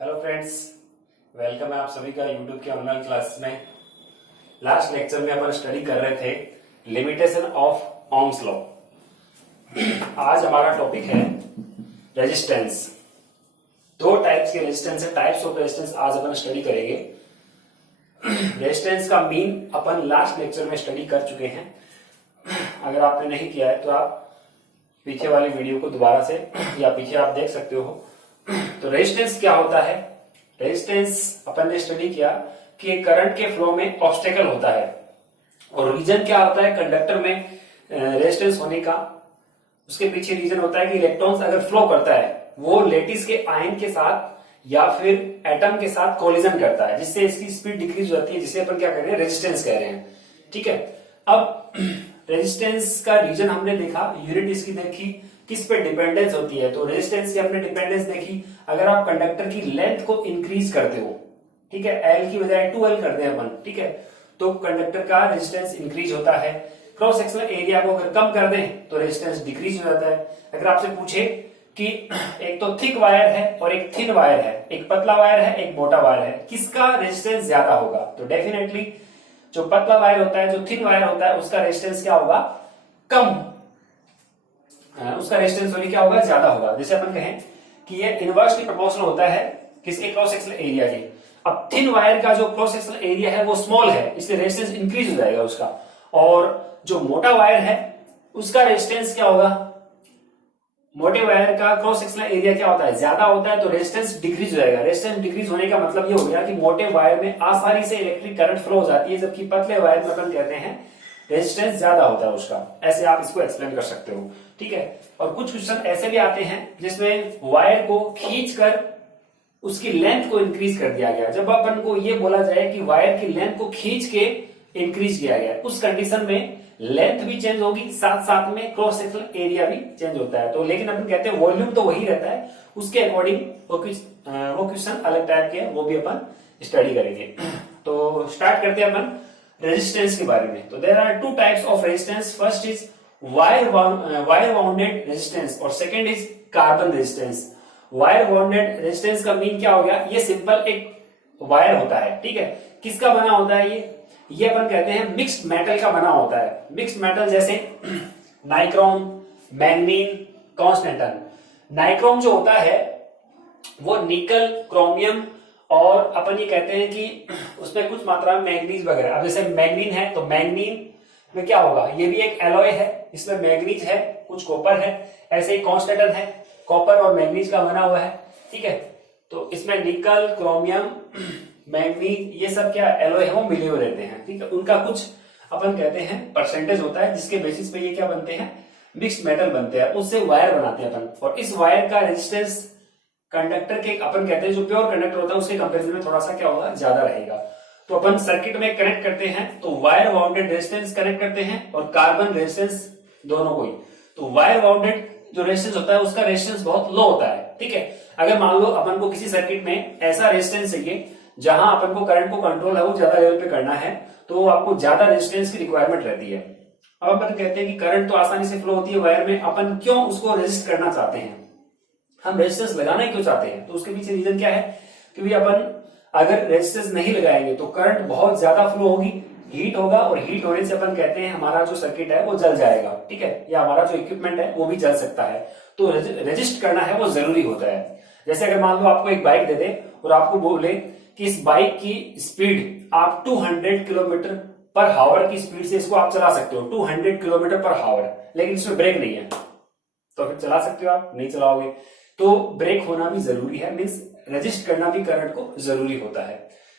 Hello friends, welcome है आप सभी का यूट्यूब के ऑनलाइन क्लासेस में। लास्ट लेक्चर में अपन स्टडी कर रहे थे लिमिटेशन ऑफ ओम्स लॉ। आज हमारा टॉपिक है रेजिस्टेंस। दो टाइप्स के रेजिस्टेंस है, टाइप्स ऑफ रेजिस्टेंस आज अपन स्टडी करेंगे। रेजिस्टेंस का मीन अपन लास्ट लेक्चर में स्टडी कर चुके हैं। अगर आपने नहीं किया है तो आप पीछे वाली वीडियो को दोबारा से या पीछे आप देख सकते हो। तो रेजिस्टेंस क्या होता है? रेजिस्टेंस अपन ने स्टडी किया कि करंट के फ्लो में ऑब्स्टेकल होता है, और रीजन क्या होता है कंडक्टर में रेजिस्टेंस होने का। उसके पीछे रीजन होता है कि इलेक्ट्रॉन्स अगर फ्लो करता है वो लेटिस के आयन के साथ या फिर एटम के साथ कोलिजन करता है, जिससे इसकी स्पीड डिक्रीज हो जाती है, जिसे अपन क्या कह रहे हैं, रेजिस्टेंस कह रहे हैं। ठीक है, अब रेजिस्टेंस का रीजन हमने देखा, यूनिट इसकी देखी, किस पे डिपेंडेंस होती है। तो रेजिस्टेंस की आपने डिपेंडेंस देखी, अगर आप कंडक्टर की लेंथ को इंक्रीज करते हो, ठीक है, एल की बजाय 2L कर दें अपन, ठीक है, तो कंडक्टर का रेजिस्टेंस इंक्रीज होता है। क्रॉस सेक्शनल एरिया को अगर कम कर दें तो रेजिस्टेंस डिक्रीज हो जाता है। अगर आपसे पूछे कि एक तो थिक वायर है और एक थिन वायर है, एक पतला वायर है एक मोटा वायर है, किसका रेजिस्टेंस ज्यादा होगा, तो डेफिनेटली जो पतला वायर होता है, जो थिन वायर होता है, उसका रेजिस्टेंस क्या होगा, कम, उसका रेजिस्टेंस वैल्यू क्या होगा, ज्यादा होगा। जैसे अपन कहें कि ये इनवर्सली प्रोपोर्शनल होता है किसके, क्रॉस सेक्शनल एरिया के। अब थिन वायर का जो क्रॉस सेक्शनल एरिया है वो स्मॉल है, इसलिए रेजिस्टेंस इंक्रीज हो जाएगा उसका। और जो मोटा वायर है उसका रेजिस्टेंस क्या होगा, मोटे वायर का क्रॉस सेक्शनल एरिया क्या होता है, ज्यादा होता है, तो रेजिस्टेंस डिक्रीज हो जाएगा। रेजिस्टेंस डिक्रीज होने का मतलब ये हो गया कि मोटे वायर में आसानी से इलेक्ट्रिक करंट फ्लो हो जाती है, जबकि पतले वायर में अपन कहते हैं रेजिस्टेंस ज्यादा होता है उसका। ऐसे आप इसको एक्सप्लेन कर सकते हो, ठीक है। और कुछ क्वेश्चन ऐसे भी आते हैं जिसमें वायर को खींचकर उसकी लेंथ को इंक्रीज कर दिया गया। जब अपन को ये बोला जाए कि वायर की लेंथ को खींच के इंक्रीज किया गया, उस कंडीशन में लेंथ भी चेंज होगी, साथ साथ में क्रॉस सेक्शनल एरिया भी चेंज होता है। तो लेकिन अपन कहते हैं वॉल्यूम तो वही रहता है, उसके अकॉर्डिंग वो क्वेश्चन अलग टाइप के हैं, वो भी अपन स्टडी करेंगे। तो स्टार्ट करते हैं अपन रेजिस्टेंस के बारे में। तो there are two types of resistance, first is wire wounded resistance और second is carbon resistance. Wire wounded resistance का मीन क्या हो गया, ये सिंपल एक वायर होता है, ठीक है, किसका बना होता है ये अपन कहते हैं मिक्स्ड मेटल का बना होता है। मिक्स्ड मेटल जैसे नाइक्रोम, मैग्नीन, कॉन्स्टेंटन। नाइक्रोम जो होता है वो निकल, क्रोमियम और अपन ये कहते हैं कि उसमें कुछ मात्रा में मैग्नीज वगैरह। अब जैसे मैग्नीन है तो मैग्नीन में क्या होगा, ये भी एक एलॉय है, इसमें मैग्नीज है, कुछ कॉपर है। ऐसे ही कॉन्स्टेंटन है, कॉपर और मैग्नीज का बना हुआ है, ठीक है। तो इसमें निकल, क्रोमियम, मैग्नीज, ये सब क्या एलॉय है, वो मिले हुए रहते हैं, ठीक है। उनका कुछ अपन कहते हैं परसेंटेज होता है, जिसके बेसिस पे ये क्या बनते हैं, मिक्स्ड मेटल बनते हैं, उससे वायर बनाते हैं अपन। और इस वायर का रेजिस्टेंस कंडक्टर के, अपन कहते हैं जो प्योर कंडक्टर होता है उसके कंपेरिजन में थोड़ा सा क्या होगा, ज्यादा रहेगा। तो अपन सर्किट में कनेक्ट करते हैं तो वायर वाउंडेड रेजिस्टेंस कनेक्ट करते हैं और कार्बन रेजिस्टेंस, दोनों को ही। तो वायर वाउंडेड जो रेजिस्टेंस होता है उसका रेजिस्टेंस बहुत लो होता है, ठीक है। अगर मान लो अपन को किसी सर्किट में ऐसा रेजिस्टेंस चाहिए जहां अपन को करंट को कंट्रोल है वो ज्यादा लेवल पे करना है, तो आपको ज्यादा रेजिस्टेंस की रिक्वायरमेंट रहती है। अब अपन कहते हैं कि करंट तो आसानी से फ्लो होती है वायर में, अपन क्यों उसको रेजिस्ट करना चाहते हैं, हम रेजिस्टेंस लगाना ही क्यों चाहते हैं, तो उसके पीछे रीजन क्या है कि भाई अपन अगर रेजिस्टेंस नहीं लगाएंगे तो करंट बहुत ज्यादा फ्लो होगी, हीट होगा, और हीट होने से अपन कहते हैं हमारा जो सर्किट है वो जल जाएगा, ठीक है, या हमारा जो इक्विपमेंट है वो भी जल सकता है। तो रेजिस्ट करना है वो जरूरी होता है। जैसे अगर मान लो आपको एक बाइक दे दे और आपको बोले कि इस बाइक की स्पीड आप 200 किलोमीटर पर हावर की स्पीड से इसको आप चला सकते हो, 200 किलोमीटर पर हावर, लेकिन इसमें ब्रेक नहीं है, तो फिर चला सकते हो आप, नहीं चलाओगे। तो ब्रेक होना भी जरूरी है, मीन्स रेजिस्ट करना भी करंट को जरूरी होता है,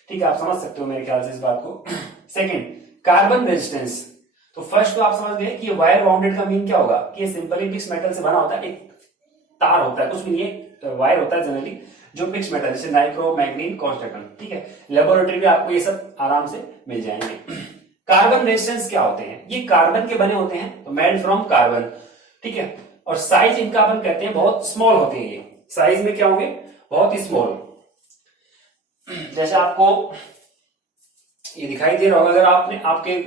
ठीक है। आप समझ सकते हो मेरे ख्याल से इस बात को। Second, carbon resistance. तो फर्स्ट तो आप समझ गए कि वायर वाउंडेड का मीन क्या होगा, कि ये सिंपली मिक्स मेटल से बना होता है, एक तार होता है, कुछ भी नहीं है, वायर होता है जनरली, जो मिक्स मेटल जैसे नाइक्रो, मैग्नीन, कॉन्स्टेंटन, ठीक है। लेबोरेटरी में आपको ये सब आराम से मिल जाएंगे। कार्बन रेजिस्टेंस क्या होते हैं, ये कार्बन के बने होते हैं, तो मेड फ्रॉम कार्बन, ठीक है। और साइज इनका अपन कहते हैं बहुत स्मॉल होते हैं, ये साइज में क्या होंगे, बहुत ही स्मॉल। जैसे आपको ये दिखाई दे रहा होगा, अगर आपने आपके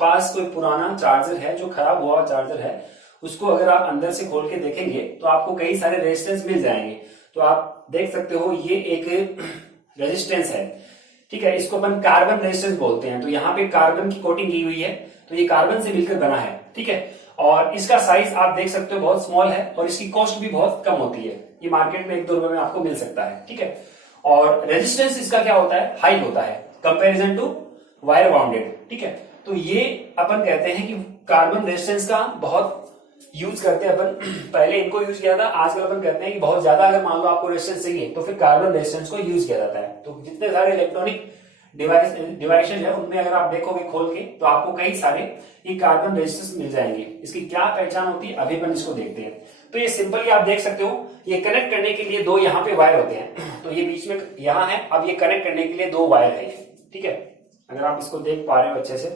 पास कोई पुराना चार्जर है, जो खराब हुआ चार्जर है, उसको अगर आप अंदर से खोल के देखेंगे तो आपको कई सारे रेजिस्टेंस मिल जाएंगे। तो आप देख सकते हो ये एक रेजिस्टेंस है, ठीक है। इसको अपन कार्बन रेजिस्टेंस बोलते हैं। तो यहाँ पे कार्बन की कोटिंग की हुई है, तो ये कार्बन से मिलकर बना है, ठीक है। और इसका साइज आप देख सकते हो बहुत स्मॉल है और इसकी कॉस्ट भी बहुत कम होती है। ये मार्केट में 1-2 रुपए में आपको मिल सकता है, ठीक है। और रेजिस्टेंस इसका क्या होता है, हाई होता है कंपैरिजन टू वायर बाउंडेड, ठीक है। तो ये अपन कहते हैं कि कार्बन रेजिस्टेंस का बहुत यूज करते हैं अपन। पहले इनको यूज किया था, आजकल अपन कहते हैं कि बहुत ज्यादा अगर मान लो आपको रेजिस्टेंस चाहिए तो फिर कार्बन रेजिस्टेंस को यूज किया जाता है। तो जितने सारे इलेक्ट्रॉनिक डिवाइसेज है उनमें अगर आप देखोगे खोल के तो आपको कई सारे ये कार्बन रेजिस्टेंस मिल जाएंगे। इसकी क्या पहचान होती है अभी अपन इसको देखते हैं। तो ये सिंपली आप देख सकते हो, ये कनेक्ट करने के लिए 2 यहाँ पे वायर होते हैं। तो ये बीच में यहाँ है, अब ये कनेक्ट करने के लिए 2 वायर है, ठीक है। अगर आप इसको देख पा रहे हो अच्छे से,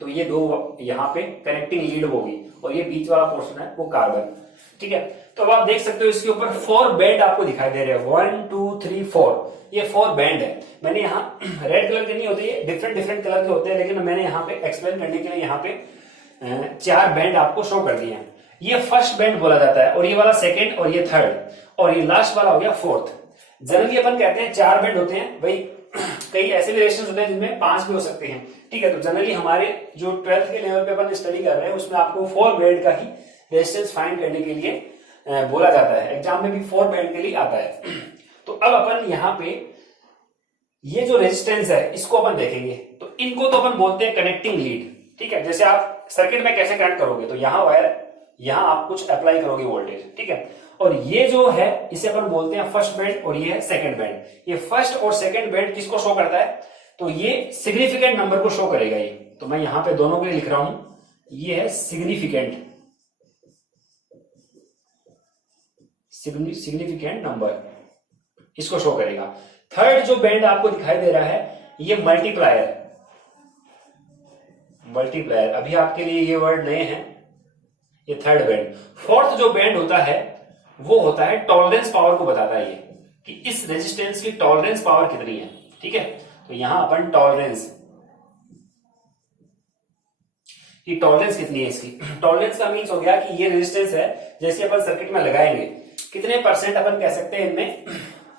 तो ये 2 यहाँ पे कनेक्टिंग लीड होगी और ये बीच वाला पोर्शन है वो कार्बन, ठीक है। तो अब आप देख सकते हो इसके ऊपर 4 बैंड आपको दिखाई दे रहे हैं, 1 2 3 4, ये 4 बैंड है। मैंने यहाँ रेड कलर के नहीं होते, ये डिफरेंट कलर के होते हैं, लेकिन मैंने यहाँ पे एक्सप्लेन करने के लिए यहाँ पे 4 बैंड आपको शो कर दिए हैं। ये फर्स्ट बैंड बोला जाता है और ये वाला सेकेंड और ये थर्ड और ये लास्ट वाला हो गया फोर्थ। जनरली अपन कहते हैं 4 बैंड होते हैं भाई, कई ऐसे भी रेजिस्टेंस होते हैं जिनमें 5 भी हो सकते हैं, ठीक है। तो जनरली हमारे जो 12th के लेवल पे अपन स्टडी कर रहे हैं उसमें आपको 4 बैंड का ही रेजिस्टेंस फाइंड करने के लिए बोला जाता है। एग्जाम में भी 4 बैंड के लिए आता है। तो अब अपन यहाँ पे ये जो रेजिस्टेंस है इसको अपन देखेंगे। तो इनको तो अपन बोलते हैं कनेक्टिंग लीड, ठीक है। जैसे आप सर्किट में कैसे कनेक्ट करोगे, तो यहाँ वायर, यहाँ आप कुछ अप्लाई करोगे वोल्टेज, ठीक है। और ये जो है इसे अपन बोलते हैं फर्स्ट बैंड और ये है सेकंड बैंड। ये फर्स्ट और सेकंड बैंड किसको शो करता है, तो ये सिग्निफिकेंट नंबर को शो करेगा ये। तो मैं यहां पे दोनों के लिए लिख रहा हूं, ये है सिग्निफिकेंट नंबर, इसको शो करेगा। थर्ड जो बैंड आपको दिखाई दे रहा है ये मल्टीप्लायर, अभी आपके लिए ये वर्ड नए हैं, ये थर्ड बैंड। फोर्थ जो बैंड होता है वो होता है टॉलरेंस पावर को बताता है ये, कि इस रेजिस्टेंस की टॉलरेंस पावर कितनी है, ठीक है। तो यहां अपन टॉलरेंस कितनी है इसकी, टॉलरेंस का मीन्स हो गया कि ये रेजिस्टेंस है, जैसे अपन सर्किट में लगाएंगे कितने परसेंट अपन कह सकते हैं इनमें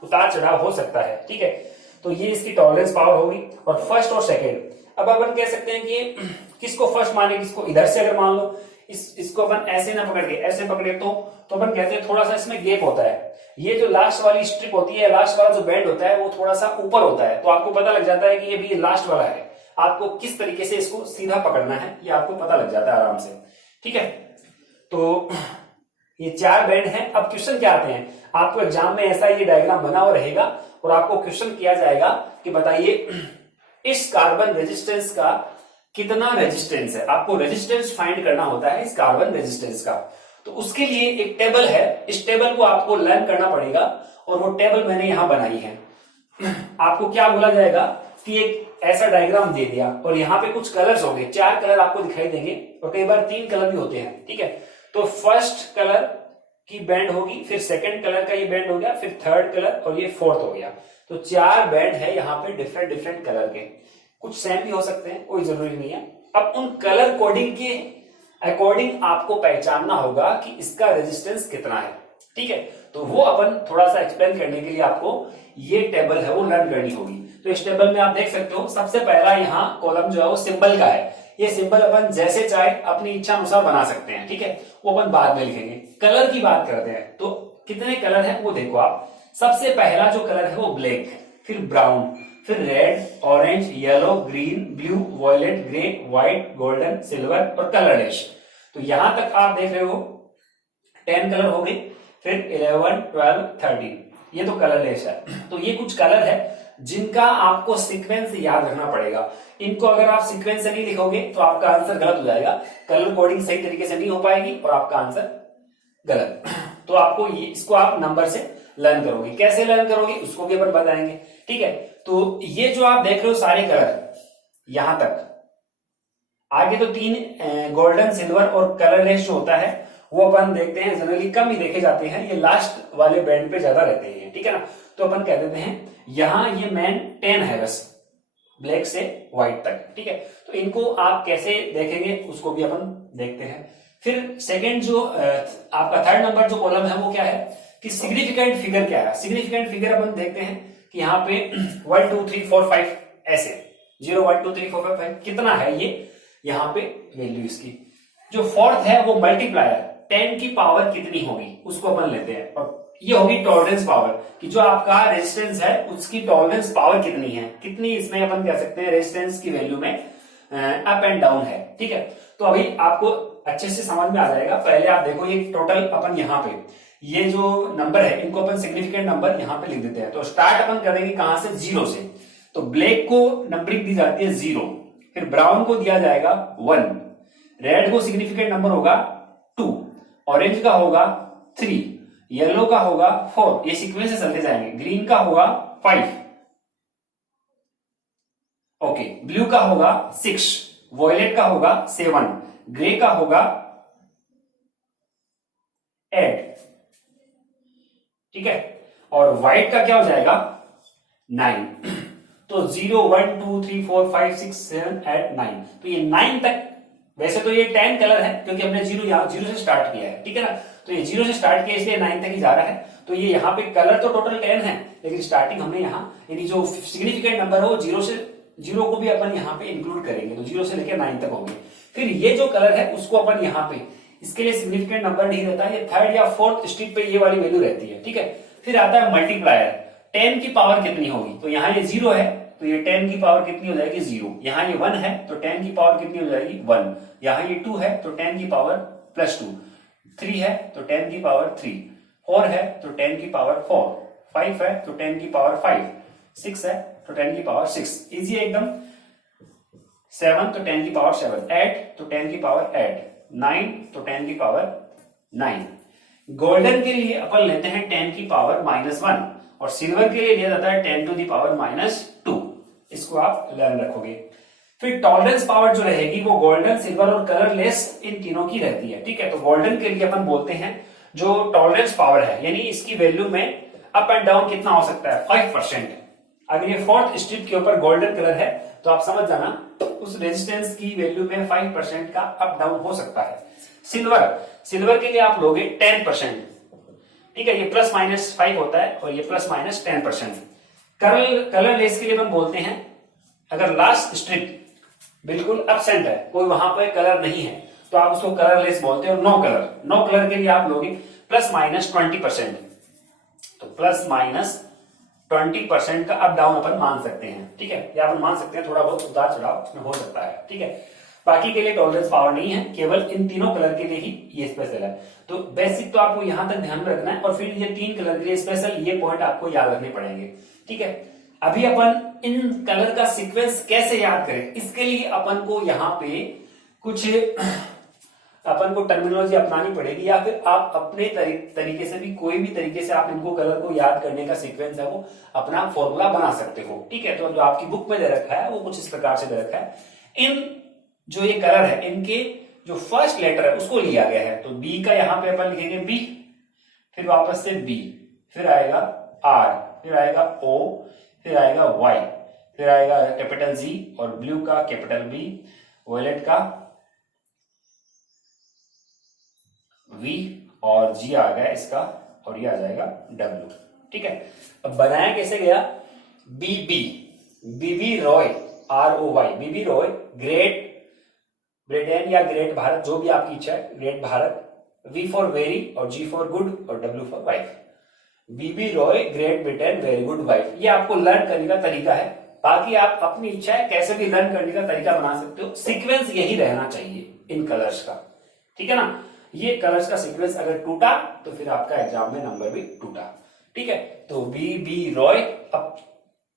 उतार चढ़ाव हो सकता है, ठीक है। तो ये इसकी टॉलरेंस पावर होगी। और फर्स्ट और सेकेंड, अब अपन कह सकते हैं कि किसको फर्स्ट माने, किसको इधर से अगर मान लो इसको अपन ऐसे ना पकड़ के ऐसे पकड़े तो अपन कहते हैं थोड़ा सा इसमें गैप होता है। ये जो लास्ट वाली स्ट्रिप होती है, लास्ट वाला जो बैंड होता है वो थोड़ा सा ऊपर होता है, तो आपको पता लग जाता है कि ये भी लास्ट वाला है। आपको किस तरीके से इसको सीधा पकड़ना है ये आपको पता लग जाता है आराम से, ठीक है। तो ये 4 बैंड हैं। अब क्वेश्चन क्या आते हैं, आपको एग्जाम में ऐसा ये डायग्राम बना हुआ रहेगा और आपको क्वेश्चन किया जाएगा कि बताइए इस कार्बन रेजिस्टेंस का कितना रेजिस्टेंस है। आपको रेजिस्टेंस फाइंड करना होता है इस कार्बन रेजिस्टेंस का। तो उसके लिए एक टेबल है, इस टेबल को आपको लर्न करना पड़ेगा और वो टेबल मैंने यहां बनाई है। आपको क्या बोला जाएगा कि एक ऐसा डायग्राम दे दिया और यहाँ पे कुछ कलर्स होंगे, 4 कलर आपको दिखाई देंगे और कई बार 3 कलर भी होते हैं, ठीक है। तो फर्स्ट कलर की बैंड होगी, फिर सेकंड कलर का ये बैंड हो गया, फिर थर्ड कलर और ये फोर्थ हो गया। तो 4 बैंड है यहाँ पे डिफरेंट कलर के, कुछ सेम भी हो सकते हैं, कोई जरूरी नहीं है। अब उन कलर कोडिंग के अकॉर्डिंग आपको पहचानना होगा कि इसका रेजिस्टेंस कितना है, ठीक है। तो वो अपन थोड़ा सा एक्सप्लेन करने के लिए आपको ये टेबल है वो लर्न करनी होगी। तो इस टेबल में आप देख सकते हो सबसे पहला यहाँ कॉलम जो है वो सिंबल का है। ये सिंबल अपन जैसे चाहे अपनी इच्छा अनुसार बना सकते हैं, ठीक है। वो अपन बाद में लिखेंगे। कलर की बात करते हैं तो कितने कलर है वो देखो आप। सबसे पहला जो कलर है वो ब्लैक, फिर ब्राउन, फिर red, orange, yellow, green, blue, violet, grey, white, golden, silver और कलरलेस। तो यहां तक आप देख रहे हो 10 कलर हो गए, फिर 11, 12, 13, ये तो कलरलेस है। तो ये कुछ कलर है जिनका आपको सीक्वेंस याद रखना पड़ेगा। इनको अगर आप सीक्वेंस से नहीं लिखोगे तो आपका आंसर गलत हो जाएगा, कलर कोडिंग सही तरीके से नहीं हो पाएगी और आपका आंसर गलत। तो आपको इसको आप नंबर से लर्न करोगे। कैसे लर्न करोगे उसको भी अपन बताएंगे, ठीक है। तो ये जो आप देख रहे हो सारे कलर यहां तक, आगे तो 3 गोल्डन, सिल्वर और कलरलेस जो होता है वो अपन देखते हैं जनरली कम ही देखे जाते हैं, ये लास्ट वाले बैंड पे ज्यादा रहते हैं, ठीक है ना। तो अपन कह देते हैं यहां ये मेन 10 है बस, ब्लैक से व्हाइट तक, ठीक है। तो इनको आप कैसे देखेंगे उसको भी अपन देखते हैं। फिर सेकंड जो आपका थर्ड नंबर जो कॉलम है वो क्या है, कि सिग्निफिकेंट फिगर क्या है। सिग्निफिकेंट फिगर अपन देखते हैं कि यहाँ पे 1 2 3 4 5 ऐसे 0 1 2 3 4 5 5 कितना है ये यहाँ पे वैल्यू इसकी। जो फोर्थ है वो मल्टीप्लायर 10 की पावर कितनी होगी उसको अपन लेते हैं, और ये होगी टॉलरेंस पावर कि जो आपका रेजिस्टेंस है उसकी टॉलरेंस पावर कितनी है, कितनी इसमें अपन कह सकते हैं रेजिस्टेंस की वैल्यू में अप एंड डाउन है। ठीक है, तो अभी आपको अच्छे से समझ में आ जाएगा। पहले आप देखो ये टोटल अपन यहाँ पे ये जो नंबर है इनको अपन सिग्निफिकेंट नंबर यहाँ पे लिख देते हैं। तो स्टार्ट अपन करेंगे कहां से, 0 से। तो ब्लैक को नंबरिंग दी जाती है 0, फिर ब्राउन को दिया जाएगा 1, रेड को सिग्निफिकेंट नंबर होगा 2, ऑरेंज का होगा 3, येलो का होगा 4, ये सीक्वेंस से चलते जाएंगे, ग्रीन का होगा 5, ओके, ब्लू का होगा 6, वॉयलेट का होगा 7, ग्रे का होगा 8, ठीक है, और व्हाइट का क्या हो जाएगा 9। तो 0 1 2 3 4 5 6 7 8 9, तो ये 9 तक। वैसे तो ये 10 कलर है क्योंकि हमने 0 से स्टार्ट किया है, ठीक है ना। तो ये 0 से स्टार्ट किया इसलिए 9 तक ही जा रहा है। तो ये यहाँ पे कलर तो टोटल 10 है, लेकिन स्टार्टिंग हमने यहाँ यानी जो सिग्निफिकेंट नंबर है वो 0 को भी अपन यहाँ पे इंक्लूड करेंगे, तो 0 से लेकर 9 तक होंगे। फिर ये जो कलर है उसको अपन यहाँ पे इसके लिए सिग्निफिकेंट नंबर नहीं रहता, ये थर्ड या फोर्थ स्ट्रिप पे ये वाली वैल्यू रहती है, ठीक है। फिर आता है मल्टीप्लायर, 10 की पावर कितनी होगी, तो यहाँ ये 0 है तो ये 10 की पावर कितनी हो जाएगी 0, यहाँ ये 1 है तो 10 की पावर कितनी हो जाएगी 1, यहाँ ये 2 है तो 10 की पावर +2, 3 है तो 10 की पावर 3, 4 है तो 10 की पावर 4, 5 है तो 10 की पावर 5, 6 है तो 10 की पावर 6, इजी है एकदम। 7 तो 10 की पावर 7, 8 तो 10 की पावर 8, 9 तो 10 की पावर 9। गोल्डन के लिए अपन लेते हैं 10 की पावर -1 और सिल्वर के लिए लिया जाता है 10 टू दी पावर -2। इसको आप लर्न रखोगे। फिर टॉलरेंस पावर जो रहेगी वो गोल्डन, सिल्वर और कलरलेस इन तीनों की रहती है, ठीक है। तो गोल्डन के लिए अपन बोलते हैं जो टॉलरेंस पावर है यानी इसकी वैल्यू में अप एंड डाउन कितना हो सकता है 5%। अगर ये फोर्थ स्ट्रिप के ऊपर गोल्डन कलर है तो आप समझ जाना उस रेजिस्टेंस की वैल्यू में 5% का अप डाउन हो सकता है। सिल्वर के लिए आप लोगे 10%, ठीक है, ये ±5 होता है और ये ±10%। कलरलेस के लिए हम बोलते हैं अगर लास्ट स्ट्रिप बिल्कुल एब्सेंट है, कोई वहां पर कलर नहीं है तो आप उसको कलरलेस बोलते हैं। और नो कलर के लिए आप लोगे ±20%, तो ±20% का अप डाउन अपन मान सकते हैं, ठीक है, या अपन मान सकते हैं थोड़ा बहुत उतार चढ़ाव इसमें हो सकता है, ठीक है। बाकी के लिए टॉलरेंस पावर नहीं है, केवल इन तीनों कलर के लिए ही ये स्पेशल है। तो बेसिक तो आपको यहां तक ध्यान में रखना है और फिर ये 3 कलर के लिए स्पेशल ये पॉइंट आपको याद रखने पड़ेंगे, ठीक है। अभी अपन इन कलर का सीक्वेंस कैसे याद करें, इसके लिए अपन को यहाँ पे कुछ अपन को टर्मिनोलॉजी अपनानी पड़ेगी, या फिर आप अपने तरीके से भी कोई भी तरीके से आप इनको कलर को याद करने का सीक्वेंस है वो अपना फॉर्मूला बना सकते हो, ठीक है। तो जो आपकी बुक में दे रखा है वो कुछ इस प्रकार से दे रखा है। इन जो ये कलर है इनके जो फर्स्ट लेटर है उसको लिया गया है, तो बी का यहाँ पे अपन लिखेंगे बी, फिर वापस से बी, फिर आएगा आर, फिर आएगा ओ, फिर आएगा वाई, फिर आएगा कैपिटल जी और ब्लू का कैपिटल बी, वॉयलेट का वी और जी आ गया इसका, और ये आ जाएगा डब्ल्यू, ठीक है। अब बनाया कैसे गया, B B Roy ROY, B B Roy great Britain या ग्रेट भारत, जो भी आपकी इच्छा है, great Bharat, V for very और G फॉर गुड और W for wife. B B Roy great Britain very good wife, ये आपको लर्न करने का तरीका है। बाकी आप अपनी इच्छा है कैसे भी लर्न करने का तरीका बना सकते हो, सीक्वेंस यही रहना चाहिए इन कलर्स का, ठीक है ना। ये कलर्स का सीक्वेंस अगर टूटा तो फिर आपका एग्जाम में नंबर भी टूटा, ठीक है। तो बीबी रॉय, अब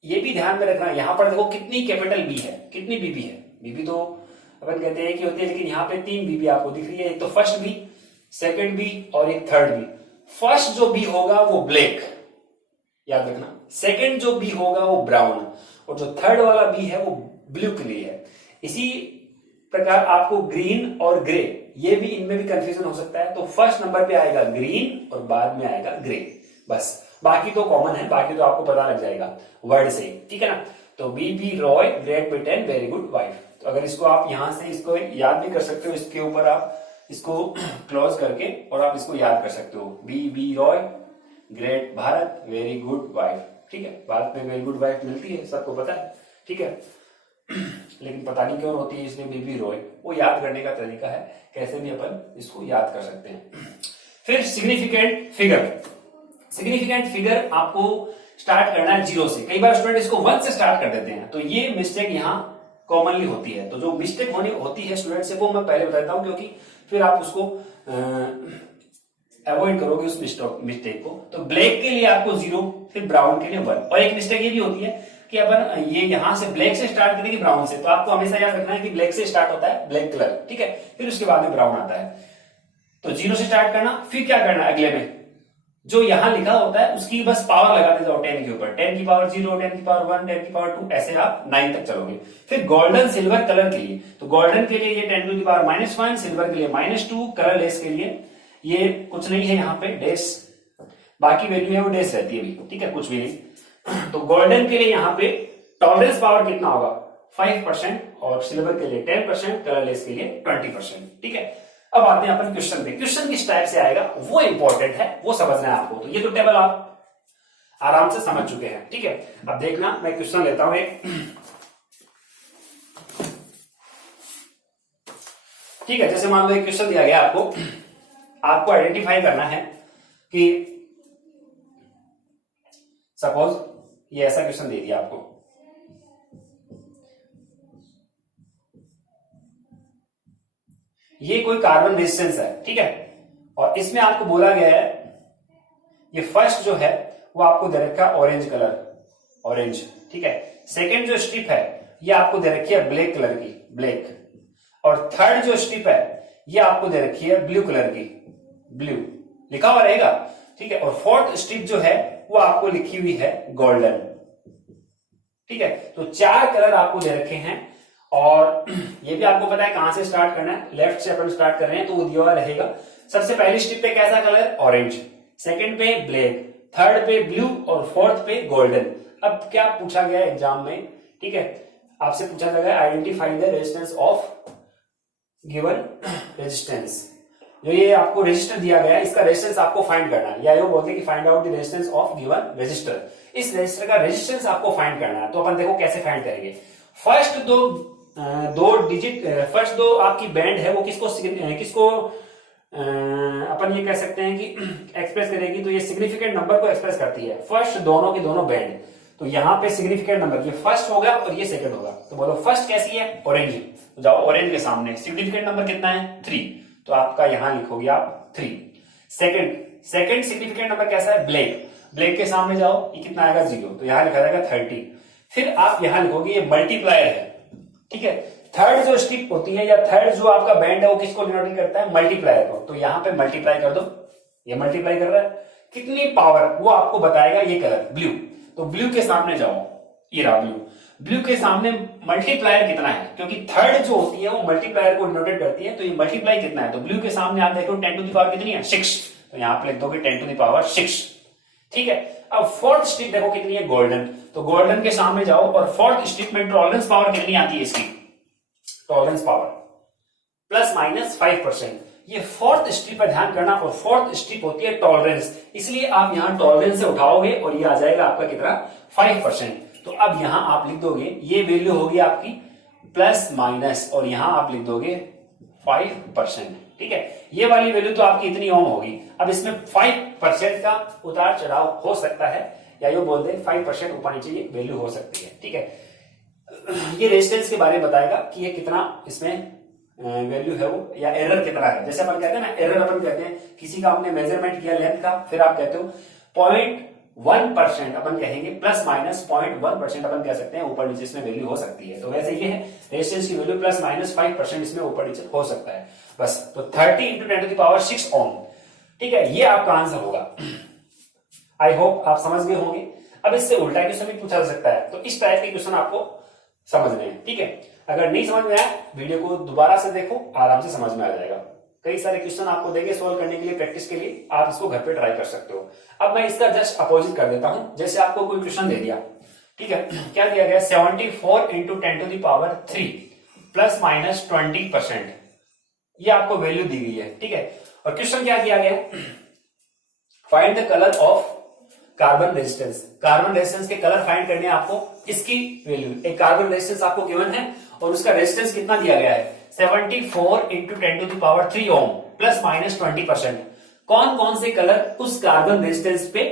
ये भी ध्यान में रखना, यहां पर देखो कितनी कैपिटल बी है, कितनी बीबी है, बीबी तो अपन कहते हैं कि होती है, लेकिन यहाँ पे 3 बीबी आपको दिख रही है, एक तो फर्स्ट बी, सेकंड बी और एक थर्ड बी। फर्स्ट जो बी होगा वो ब्लैक, याद रखना, सेकंड जो बी होगा वो ब्राउन, और जो थर्ड वाला बी है वो ब्लू के लिए है। इसी प्रकार आपको ग्रीन और ग्रे, ये भी इनमें भी कंफ्यूजन हो सकता है, तो फर्स्ट नंबर पे आएगा ग्रीन और बाद में आएगा ग्रे, बस। बाकी तो कॉमन है, बाकी तो आपको पता लग जाएगा वर्ड से, ठीक है ना। तो B B Roy great Britain very good wife, तो अगर इसको आप यहां से इसको याद भी कर सकते हो, इसके ऊपर आप इसको क्लोज करके और आप इसको याद कर सकते हो, B B Roy great Bharat, very good wife. ठीक है, भारत में वेरी गुड वाइफ मिलती है, सबको पता है। ठीक है, लेकिन पता नहीं क्यों रोती है, इसलिए बेबी रोए। वो याद करने का तरीका है, कैसे भी अपन इसको याद कर सकते हैं। फिर सिग्निफिकेंट फिगर। सिग्निफिकेंट फिगर आपको स्टार्ट करना है 0 से। कई बार स्टूडेंट इसको 1 से स्टार्ट कर देते हैं, तो ये मिस्टेक यहाँ कॉमनली होती है। तो जो मिस्टेक होती है स्टूडेंट से, वो मैं पहले बताता हूं, क्योंकि फिर आप उसको अवॉइड करोगे उस मिस्टेक को। तो ब्लैक के लिए आपको 0, फिर ब्राउन के लिए 1। और एक मिस्टेक ये भी होती है कि अपन ये यहां से ब्लैक से स्टार्ट करेंगे ब्राउन से, तो आपको हमेशा याद रखना है कि ब्लैक से स्टार्ट होता है ब्लैक कलर। ठीक है, फिर उसके बाद में ब्राउन आता है। तो 0 से स्टार्ट करना, फिर क्या करना अगले में जो यहां लिखा होता है उसकी बस पावर लगाते जाओ 10 के ऊपर। 10 की पावर 0, 10 की पावर 1, 10 की पावर 2, ऐसे आप 9 तक चलोगे। फिर गोल्डन सिल्वर कलर के लिए, तो गोल्डन के लिए ये 10 टू द पावर -1, सिल्वर के लिए -2, कलरलेस के लिए ये कुछ नहीं है यहाँ पे डैश, बाकी वैल्यू है वो डैश रहती है अभी। ठीक है, कुछ भी नहीं। तो गोल्डन के लिए यहाँ पे टॉलरेंस पावर कितना होगा 5%, और सिल्वर के लिए 10%, कलरलेस के लिए 20%। ठीक है, अब आते हैं अपन क्वेश्चन पे। क्वेश्चन किस टाइप से आएगा वो इंपॉर्टेंट है, वो समझना है आपको। तो ये तो टेबल आप आराम से समझ चुके हैं। ठीक है, अब देखना मैं क्वेश्चन लेता हूं एक। ठीक है, जैसे मान लो एक क्वेश्चन दिया गया आपको आइडेंटिफाई करना है कि सपोज ये ऐसा क्वेश्चन दे दिया आपको, ये कोई कार्बन रेजिस्टेंस है। ठीक है, और इसमें आपको बोला गया है ये फर्स्ट जो है वो आपको दे रखा है ऑरेंज कलर, ऑरेंज। ठीक है, सेकंड जो स्ट्रिप है ये आपको दे रखी है ब्लैक कलर की, ब्लैक। और थर्ड जो स्ट्रिप है ये आपको दे रखी है ब्लू कलर की, ब्लू लिखा हुआ रहेगा। ठीक है, और फोर्थ स्ट्रिप जो है वो आपको लिखी हुई है गोल्डन। ठीक है, तो 4 कलर आपको दे रखे हैं, और ये भी आपको पता है कहां से स्टार्ट करना है, लेफ्ट से अपन स्टार्ट कर रहे हैं, तो वो दिया हुआ रहेगा। सबसे पहली स्ट्रिप पे कैसा कलर ऑरेंज, सेकंड पे ब्लैक, थर्ड पे ब्लू, और फोर्थ पे गोल्डन। अब क्या पूछा गया एग्जाम में, ठीक है, आपसे पूछा गया identify the resistance of given resistance. जो ये आपको रेजिस्टर दिया गया है इसका रेजिस्टेंस आपको फाइंड करना है, या ये बोलते हैं कि find out the resistance of given resistor. इस रेजिस्टर का रेजिस्टेंस आपको फाइंड करना है। तो अपन देखो कैसे फाइंड करेंगे। फर्स्ट दो डिजिट, फर्स्ट दो आपकी बैंड है वो किसको अपन ये कह सकते हैं कि एक्सप्रेस करेगी, तो ये सिग्निफिकेंट नंबर को एक्सप्रेस करती है। फर्स्ट दोनों की दोनों बैंड, तो यहाँ पे सिग्निफिकेंट नंबर ये फर्स्ट होगा और ये सेकंड होगा। तो बोलो फर्स्ट कैसी है ऑरेंज, तो जाओ ऑरेंज के सामने सिग्निफिकेंट नंबर कितना है 3, तो आपका यहां लिखोगे आप 3। सेकंड सिग्निफिकेंट नंबर कैसा है ब्लैक, ब्लैक के सामने जाओ, ये कितना आएगा 0, तो यहां लिखा जाएगा 30। फिर आप यहां लिखोगे ये मल्टीप्लायर है। ठीक है, थर्ड जो स्ट्रिप होती है या थर्ड जो आपका बैंड है वो किसको डिनोट करता है मल्टीप्लायर को, तो यहां पे मल्टीप्लाई कर दो, ये मल्टीप्लाई कर रहा है कितनी पावर वो आपको बताएगा ये कलर ब्लू। तो ब्लू के सामने जाओ, ये रहा ब्लू, ब्लू के सामने मल्टीप्लायर कितना है, क्योंकि थर्ड जो होती है वो मल्टीप्लायर को डिनोटेट करती है, तो ये मल्टीप्लाई कितना है, तो ब्लू के सामने आप देखो 10 टू द पावर कितनी है 6, तो यहां पे लिख दोगे 10 टू द पावर 6। ठीक है, अब फोर्थ स्ट्रिप देखो कितनी है गोल्डन, तो गोल्डन के सामने जाओ और फोर्थ स्ट्रिप में टॉलरेंस पावर कितनी आती है इसकी, टॉलरेंस पावर ±5%। ये फोर्थ स्ट्रिप पर ध्यान करना, और फोर्थ स्ट्रिप होती है टॉलरेंस, इसलिए आप यहां टॉलरेंस से उठाओगे और ये आ जाएगा आपका कितना 5%। तो अब यहां आप लिख दोगे ये वैल्यू होगी आपकी प्लस माइनस, और यहां आप लिख दोगे 5%। ठीक है, ये वाली वैल्यू तो आपकी इतनी ओम होगी। अब इसमें 5% का उतार चढ़ाव हो सकता है, या ये बोलते हैं 5% ऊपर नीचे ये वैल्यू हो सकती है। ठीक है, ये रेजिस्टेंस के बारे में बताएगा कि ये कितना इसमें वैल्यू है वो, या एरर कितना है। जैसे अपन कहते हैं ना, एरर अपन कहते हैं किसी का आपने मेजरमेंट किया लेंथ का, फिर आप कहते हो 0.1% अपन कहेंगे, प्लस माइनस 0.1% अपन कह सकते हैं ऊपर नीचे इसमें वैल्यू हो सकती है। तो वैसे ये है रेजिस्टेंस की वैल्यू प्लस माइनस 5% इसमें ऊपर नीचे हो सकता है बस। तो 30 इंटू 10 टू द पावर 6 ओम। ठीक है, ये आपका आंसर होगा। आई होप आप समझ गए होंगे। अब इससे उल्टा क्वेश्चन भी पूछा जा सकता है, तो इस टाइप के क्वेश्चन आपको समझने हैं। ठीक है, अगर नहीं समझ में आया वीडियो को दोबारा से देखो, आराम से समझ में आ जाएगा। कई सारे क्वेश्चन आपको देंगे सोल्व करने के लिए, प्रैक्टिस के लिए, आप इसको घर पे ट्राई कर सकते हो। अब मैं इसका जस्ट अपोजिट कर देता हूं। जैसे आपको कोई क्वेश्चन दे दिया, ठीक है, क्या दिया गया 74 into 10 to the power 3 plus minus 20%, ये आपको वैल्यू दी गई है। ठीक है, और क्वेश्चन क्या किया गया, find the colour of carbon resistance. Carbon resistance के कलर फाइंड करने हैं आपको, इसकी वैल्यू, एक कार्बन रेजिस्टेंस आपको गिवन है और उसका रेजिस्टेंस कितना दिया गया है 74 इंटू 10⁻³ ओम प्लस माइनस 20%। कौन कौन से कलर उस कार्बन रेजिस्टेंस पे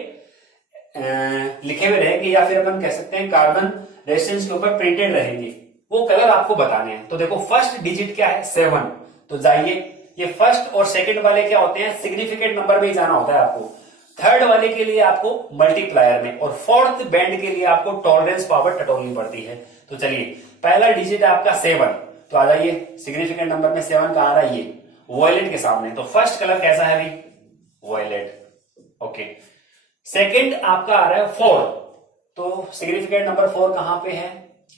लिखे हुए रहेंगे या फिर अपन कह सकते हैं कार्बन रेजिस्टेंस के ऊपर प्रिंटेड रहेंगे, वो कलर आपको बताने हैं। तो देखो फर्स्ट डिजिट क्या है 7, तो जाइए ये फर्स्ट और सेकंड वाले क्या होते हैं सिग्निफिकेंट नंबर में ही जाना होता है आपको, थर्ड वाले के लिए आपको मल्टीप्लायर में, और फोर्थ बैंड के लिए आपको टॉलरेंस पावर टटोलनी पड़ती है। तो चलिए पहला डिजिट है आपका 7, तो आ जाइए सिग्निफिकेंट नंबर में 7 कहां आ रहा है, ये वॉयलेट के सामने, तो फर्स्ट कलर कैसा है अभी वॉयलेट। ओके, सेकंड आपका आ रहा है 4, तो सिग्निफिकेंट नंबर 4 कहां पे है,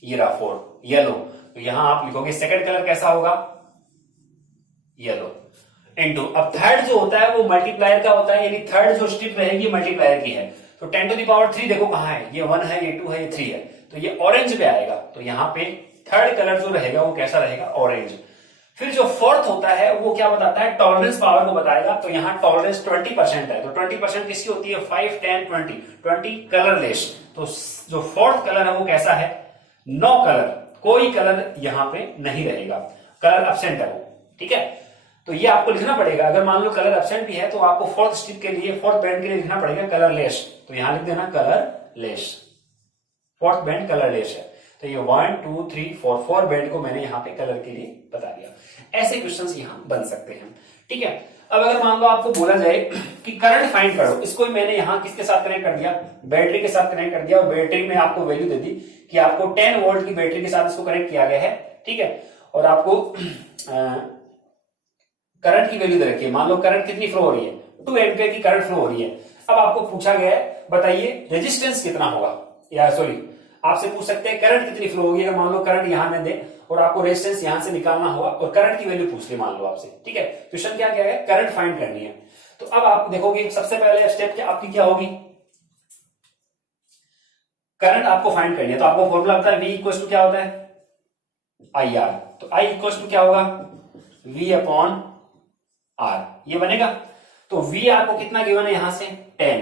ये रहा 4 येलो, तो यहां आप लिखोगे सेकंड कलर कैसा होगा येलो इनटू, अब थर्ड जो होता है वो मल्टीप्लायर का होता है, यानी थर्ड जो स्ट्रिप रहेगी मल्टीप्लायर की है, तो 10⁻³ देखो कहां है, ये 1 है, ये 2 है, ये 3 है, तो ये ऑरेंज पे आएगा, तो यहां पे थर्ड कलर जो रहेगा वो कैसा रहेगा ऑरेंज। फिर जो फोर्थ होता है वो क्या बताता है टॉलरेंस पावर को बताएगा, तो यहां टॉलरेंस 20% है, तो 20% किसकी होती है 5, 10, 20 कलरलेस, तो जो फोर्थ कलर है वो कैसा है नो कलर, कोई कलर यहां पे नहीं रहेगा, कलर एब्सेंट है वो, ठीक है। तो ये आपको लिखना पड़ेगा, अगर मान लो कलर एब्सेंट भी है तो आपको फोर्थ स्ट्रिप के लिए, फोर्थ बैंड के लिए लिखना पड़ेगा कलरलेस, तो यहां लिख देना कलरलेस, फोर्थ बैंड कलरलेस है, तो ये 1, 2, 3, 4 बैंड को मैंने यहाँ पे कलर के लिए बता दिया। ऐसे क्वेश्चंस यहाँ बन सकते हैं, ठीक है। अब अगर मान लो आपको बोला जाए कि करंट फाइंड करो, इसको मैंने यहाँ किसके साथ कनेक्ट कर दिया, बैटरी के साथ कनेक्ट कर दिया, और बैटरी में आपको वैल्यू दे दी कि आपको 10 वोल्ट की बैटरी के साथ इसको कनेक्ट किया गया है, ठीक है, और आपको करंट की वैल्यू दे रखी है, मान लो करंट कितनी फ्लो हो रही है 2 एम्पियर की करंट फ्लो हो रही है। अब आपको पूछा गया है बताइए रेजिस्टेंस कितना होगा, या सॉरी आपसे पूछ सकते हैं करंट कितनी फ्लो होगी, अगर मान लो करंट यहां में दे और आपको रेजिस्टेंस यहां से निकालना होगा और करंट की वैल्यू पूछ ली मान लो आपसे, ठीक है। क्वेश्चन क्या क्या है करंट फाइंड करनी है। तो अब आप देखोगे सबसे पहले स्टेप क्या आपकी क्या होगी, करंट आपको फाइंड करनी है, तो आपको फॉर्मूला पता है V इक्वल टू क्या होता है IR, तो I इक्वल टू क्या होगा V/R, ये बनेगा। तो V आपको कितना गिवन है यहां से 10,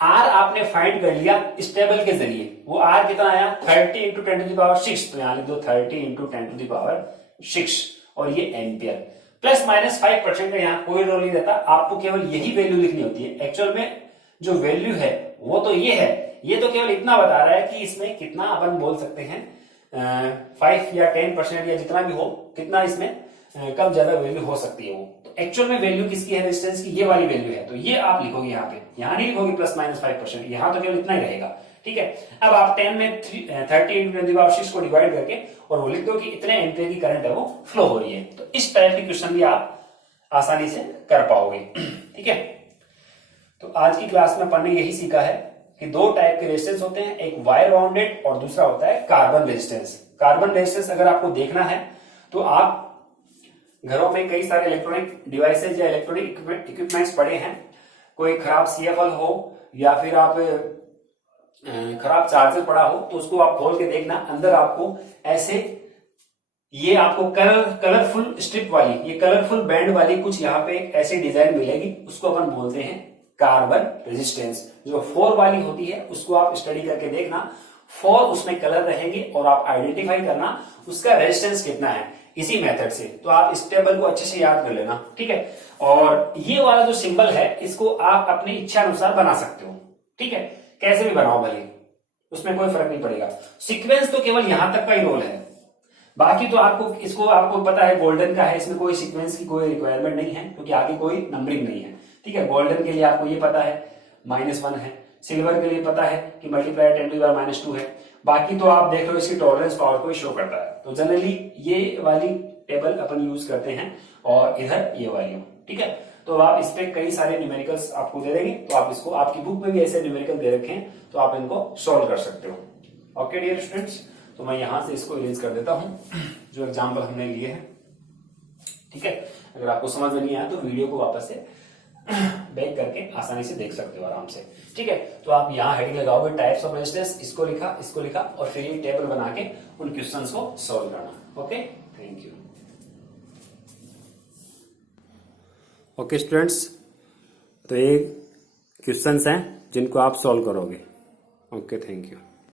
R आपने फाइंड कर लिया इस टेबल के जरिए, वो R कितना आया 30 इंटू 10⁻⁶, तो यहां लिख दो 30 इंटू 10⁻⁶, और ये एम्पियर, प्लस माइनस 5% का यहाँ कोई रोल नहीं रहता, आपको केवल यही वैल्यू लिखनी होती है। एक्चुअल में जो वैल्यू है वो तो ये है, ये तो केवल इतना बता रहा है कि इसमें कितना अपन बोल सकते हैं 5 या 10% या जितना भी हो, कितना इसमें कम ज्यादा वैल्यू हो सकती है वो। तो एक्चुअल में वैल्यू किसकी है रेजिस्टेंस की, ये वाली वैल्यू है, तो ये आप लिखोगे यहाँ पे, यहाँ नहीं लिखोगे प्लस माइनस 5%, यहाँ तो केवल इतना ही रहेगा, ठीक है। अब आप 10 में 30 इंटू 10⁻⁶ को डिवाइड करके और वो लिख दो कि इतने एम्पियर की करंट है वो फ्लो हो रही है, तो इस टाइप की क्वेश्चन भी आप आसानी से कर पाओगे, ठीक है। तो आज की क्लास में अपन ने यही सीखा है कि दो टाइप के रेजिस्टेंस होते हैं, एक वायर बाउंडेड और दूसरा होता है कार्बन रेजिस्टेंस। कार्बन रेजिस्टेंस अगर आपको देखना है तो आप घरों में कई सारे इलेक्ट्रॉनिक डिवाइसेज या इलेक्ट्रॉनिक इक्विपमेंट्स पड़े हैं, कोई खराब CFL हो या फिर आप खराब चार्जर पड़ा हो, तो उसको आप खोल के देखना, अंदर आपको ऐसे ये आपको कलरफुल स्ट्रिप वाली, ये कलरफुल बैंड वाली कुछ यहाँ पे ऐसी डिजाइन मिलेगी, उसको अपन बोलते हैं कार्बन रेजिस्टेंस। जो 4 वाली होती है उसको आप स्टडी करके देखना, 4 उसमें कलर रहेंगे और आप आइडेंटिफाई करना उसका रेजिस्टेंस कितना है इसी मेथड से। तो आप इस टेबल को अच्छे से याद कर लेना, ठीक है। और ये वाला जो सिंबल है इसको आप अपनी इच्छा अनुसार बना सकते हो, ठीक है, कैसे भी बनाओ भले, उसमें कोई फर्क नहीं पड़ेगा। सीक्वेंस तो केवल यहां तक का ही रोल है, बाकी तो आपको इसको आपको पता है गोल्डन का है, इसमें कोई सीक्वेंस की कोई रिक्वायरमेंट नहीं है क्योंकि आगे कोई नंबरिंग नहीं है, ठीक है। गोल्डन के लिए आपको ये पता है -1 है, सिल्वर के लिए पता है कि मल्टीप्लाई 10⁻⁻² है, बाकी तो आप देख लो इसकी टॉलरेंस पावर को शो करता है। तो जनरली ये वाली टेबल अपन यूज करते हैं और इधर ये वाली, ठीक है। तो आप इस पे कई सारे न्यूमेरिकल्स आपको दे देंगे, तो आप इसको आपकी बुक में भी ऐसे न्यूमेरिकल दे रखे हैं तो आप इनको सोल्व कर सकते हो। ओके डियर स्टूडेंट्स, तो मैं यहां से इसको इरेज कर देता हूं जो एग्जाम्पल हमने लिए हैं, ठीक है। अगर आपको समझ में नहीं आया तो वीडियो को वापस से बैक करके आसानी से देख सकते हो आराम से, ठीक है। तो आप यहाँ हेडिंग लगाओगे टाइप्स ऑफ रेजिस्टेंस, इसको लिखा और फिर ये टेबल बना के उन क्वेश्चंस को सॉल्व करना। Okay, thank you. Okay students, तो ये क्वेश्चंस हैं जिनको आप सॉल्व करोगे। Okay, thank you.